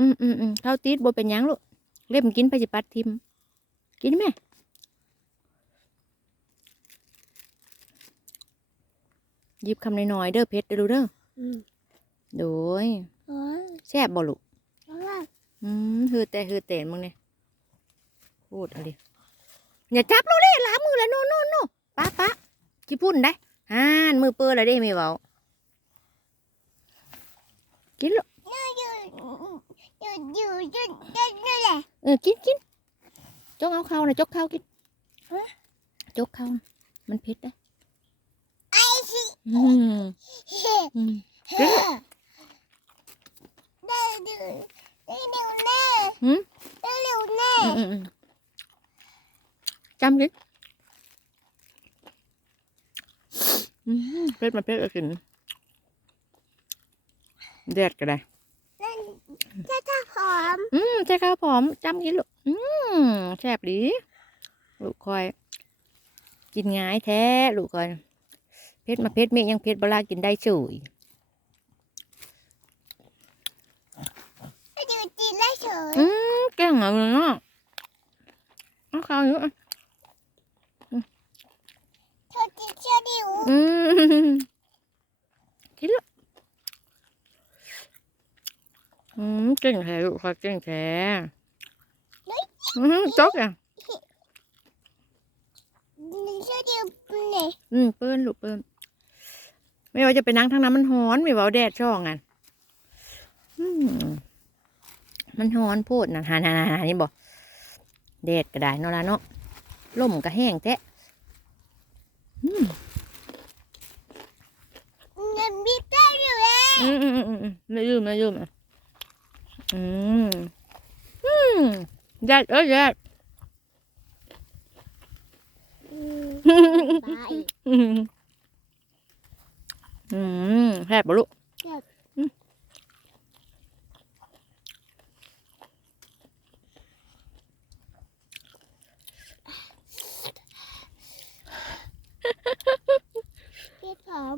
อืมอืมอืมข้าวติดบ่เป็นหยังลูกเล่มกินไปสิปัดทิม กินไหมหยิบคำน้อยๆเด้อเพชรเด้อลูกเด้ออืมโดยอ๋อแซ่บบ่ลูกอ๋ออืมฮือแต่ฮือแต่มึงเนี่ยพูดเอะไรอย่าจับเราเลยล้างมือแล้วโน่นโน่นโน่นป้าป้าจิพุ่นได้ฮ่านมือเปื้อนแล้วได้ไม่เบากินลูกอยู่ อยู่อยู่อยู่นี่แหละเออกินกินจกเอาเข้านะจ มอืมใช่ข้าวผอมจำกินลูกอืมแซ่บดีลูกคอย กินง่ายแท้ลูกคอยเพชรมาเพชรเมฆยังเพชรบลากินได้ฉุยได้ดูจีนได้เฉยอืมแกงเหรอเนาะเอาข้าวเยอะเธอจีเชื่อดิวอืมกินลูก อืมเก่งแท้ลูกคอยเก่งแท้อืมจกอะเชื่อดิวนี่อืมเปิ้นลูกเปิ้นไม่ว่าจะไปนั่งทางนั้นมันร้อนไม่ว่าแดดช่องอะอืมมันร้อนโพูดนะหาหาหาหานี่บอกแดดก็ได้เนาะละเนาะลมก็แห้งแท้อืมเงินบีบได้อยู่แล้วอืมอืมอืมอืมไม่ยืมไม่ยืมอะ อืม อืมแดดเอ้ยแดดไปอืมอืมแซ่บปะลูกแซ่บอืมเก็บหอม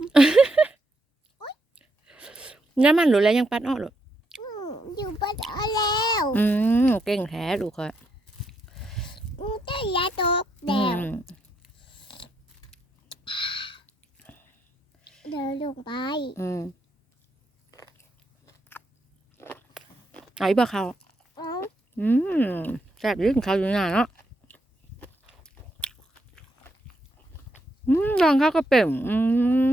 ย่ามันหรือแล้วยังปัดออกหรอ อืมอยู่บ้านเอาแล้ว อืมเก่งแท้ลูกค่ะอืมได้ยาตกอืแดวมเดินลงไปอืมเอาอีกบ่เขาเอ้าอืมแซ่บอยืนเขาวอยู่นานเนาะอืมลองข้าวก็เป็นอืม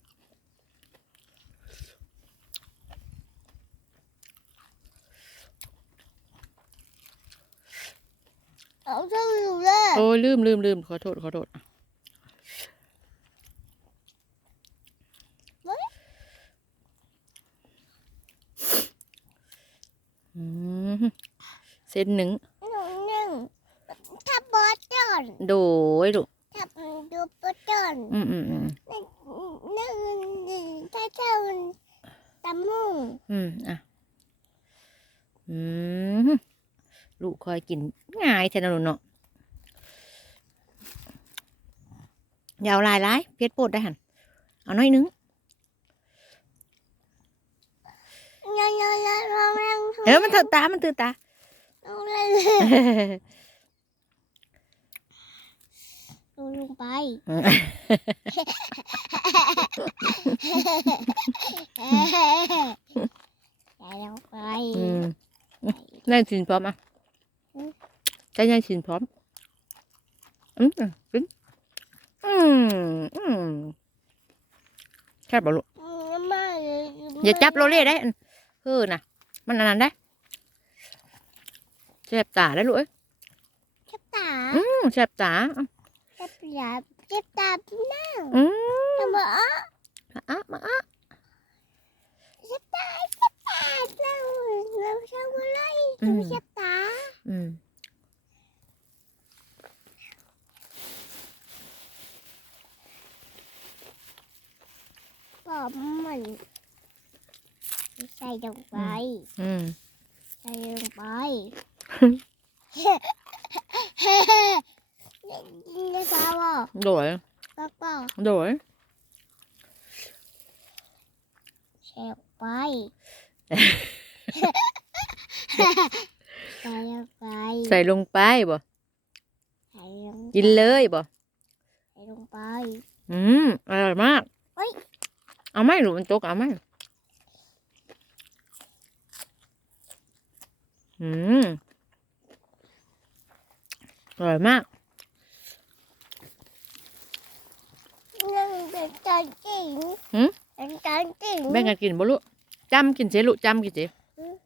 เจอช่วงตักดินตรงพันอืมให้ลงไปอืมเอาเจ้าอยู่เลยโอ้ยลืมลืมลืมขอโทษขอโทษอืมเส้นหนึ่งหนึ่งหนึ่งถ้าบอสจอนโดยลูกถ้าดูบอสจอนอืมอืมอืมหนึ่งหนึ่งถ้าเจ้าตำมุงอืมอะอืม ลูกคอยกินง่ายแทนลูกเนาะอยาวลายร้ายเพชรโปดได้หันเอาน้อยหนึงยอยอยอยลองลองเออมันตื่นตา มันตื่นตาลองเลยลงลงไปใส่ลงไปอืมนายสินพร้อมอะ ใช้นายสินพร้อม อืมกินอืมอืมแค่บอลูกไม่อย่าจับโรเล่ได้อันเออน่ะ มันอันนั้นได้แสบตาได้ลูกเอ้ยเจ็บตา อืมแสบตาอะเจ็บตาเจ็บตาพี่น้าอืมทำไมอะมาอะมาอะเจ็บตาเจ็บตาเราเราทำอะไรอืมไม่ใช่ตา อืม บอกมัน ใส่ลงไป อืม ใส่ลงไปนี่ตาบอกโดยก็บอกโดยใส่ลงไปใส่ลงไป ใส่ลงไปบ่ใส่ลงกินเลยบ่ใส่ลงไป อืม อร่อยมาก เอ้ยเอาไหมหนูมันตกเอาไหมอืมอร่อยมากนั่งเป็นจานจริงหืม เป็นจานจริงแบ่งกันกินบ่ลูกจำกินเสียลูกจำกินเสีย